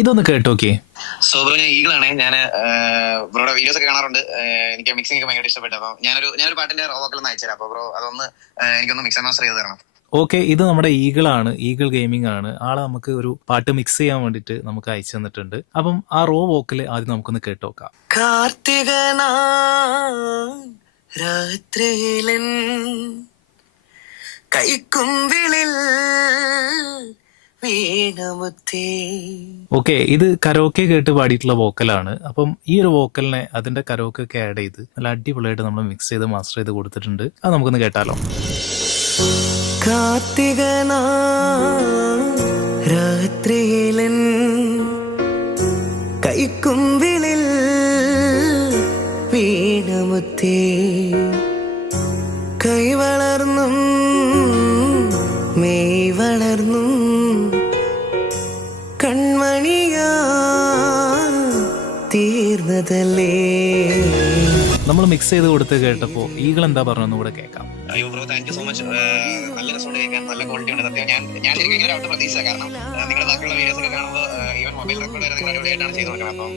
ഇതൊന്ന് കേട്ടോക്കെ. So bro, ഞാൻ ഈഗിളാണ്. ഞാൻ ബ്രോയുടെ വീഡിയോസ് ഒക്കെ കാണാറുണ്ട്. എനിക്ക് മിക്സിംഗ് ഒക്കെ ഭയങ്കര ഇഷ്ടപ്പെട്ടു. അപ്പോൾ ഞാനൊരു പാട്ടിന്റെ വോക്കൽ ഒന്ന് അയച്ചുതരാം. അപ്പോൾ ബ്രോ അതൊന്ന് എനിക്കൊന്ന് മിക്സ് ആൻഡ് മാസ്റ്റർ ചെയ്ത് തരണം. ഓക്കെ, ഇത് നമ്മുടെ ഈഗിളാണ്, ഈഗിൾ ഗെയിമിംഗ് ആണ്. ആളെ നമുക്ക് ഒരു പാട്ട് മിക്സ് ചെയ്യാൻ വേണ്ടിയിട്ട് നമുക്ക് അയച്ചു തന്നിട്ടുണ്ട്. അപ്പം ആ റോ വോക്കല് ആദ്യം നമുക്കൊന്ന് കേട്ടോക്കാം. കാർത്തിക രാത്രിയിലൻ കൈക്കുമ്പിളിൽ വീണമുത്തേ. ഓക്കെ, ഇത് കരോക്കെ കേട്ട് പാടിയിട്ടുള്ള വോക്കലാണ്. അപ്പം ഈ ഒരു വോക്കലിനെ അതിന്റെ കരോക്കെ ഒക്കെ ആഡ് ചെയ്ത് നല്ല അടിപൊളിയായിട്ട് നമ്മൾ മിക്സ് ചെയ്ത് മാസ്റ്റർ ചെയ്ത് കൊടുത്തിട്ടുണ്ട്. അത് നമുക്കൊന്ന് കേട്ടാലോ. കാർത്തിക രാത്രിയിലൻ കൈക്കുമ്പിളിൽ വീണമുത്തേ. കൈ വളർന്നും മെയ് വളർന്നും കൺമണിയാ തീർന്നതല്ലേ. നമ്മൾ മിക്സ് ചെയ്ത് കൊടുത്ത് കേട്ടപ്പോൾ ഈഗിൾ എന്താ പറഞ്ഞതെന്ന് കൂടെ കേൾക്കാം. അയ്യോ bro, thank you so much. നല്ല രസമുണ്ട് കേൾക്കാൻ, നല്ല ക്വാളിറ്റി ഉണ്ട്. സത്യം ഞാൻ ശരിക്കും ഇങ്ങനെ ഔട്ട് പ്രതീക്ഷ. കാരണം നിങ്ങളുടെ ബാക്കിയുള്ള വീഡിയോസ് ഒക്കെ കാണുമ്പോൾ ഈവൻ മൊബൈൽ റെക്കോർഡ് വരെ നിങ്ങൾ അടിപൊളിയായിട്ടാണ് ചെയ്ത് നോക്കുന്നത്. അപ്പം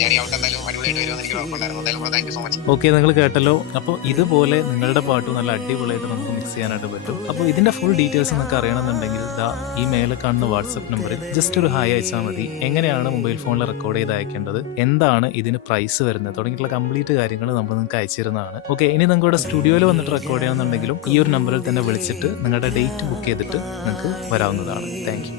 ഞാൻ ഈ ഔട്ട് എന്തായാലും അടിപൊളിയായിട്ട് വരുമെന്ന് എനിക്ക് ഉറപ്പുണ്ടായിരുന്നു. എന്തായാലും bro, thank you so much. Okay, നിങ്ങൾ കേട്ടല്ലോ. അപ്പോൾ ഇതുപോലെ നിങ്ങളുടെ പാട്ട് നല്ല അടിപൊളിയായിട്ട് നമുക്ക് മിക്സ് ചെയ്യാനായിട്ട് പറ്റും. അപ്പോൾ ഇതിന്റെ ഫുൾ ഡീറ്റെയിൽസ് നിങ്ങൾക്ക് അറിയണമെന്നുണ്ടെങ്കിൽ ഈ മേലെ കാണുന്ന വാട്സ്ആപ്പ് നമ്പറിൽ ജസ്റ്റ് ഒരു ഹായ് അയച്ചാൽ മതി. എങ്ങനെയാണ് മൊബൈൽ ഫോണിൽ റെക്കോർഡ് ചെയ്ത് അയക്കേണ്ടത്, എന്താണ് ഇതിന് പ്രൈസ് വരുന്നത് തുടങ്ങിയിട്ടുള്ള കംപ്ലീറ്റ് കാര്യങ്ങൾ നമ്മൾ നിങ്ങൾക്ക് അയച്ചു തരുന്നതാണ്. ഓക്കെ, ഇനി നിങ്ങളുടെ സ്റ്റുഡിയോയിൽ വന്നിട്ട് റെക്കോർഡ് ചെയ്യണമെന്നുണ്ടെങ്കിലും ഈ ഒരു നമ്പറിൽ തന്നെ വിളിച്ചിട്ട് നിങ്ങളുടെ ഡേറ്റ് ബുക്ക് ചെയ്തിട്ട് നിങ്ങൾക്ക് വരാവുന്നതാണ്. Thank you.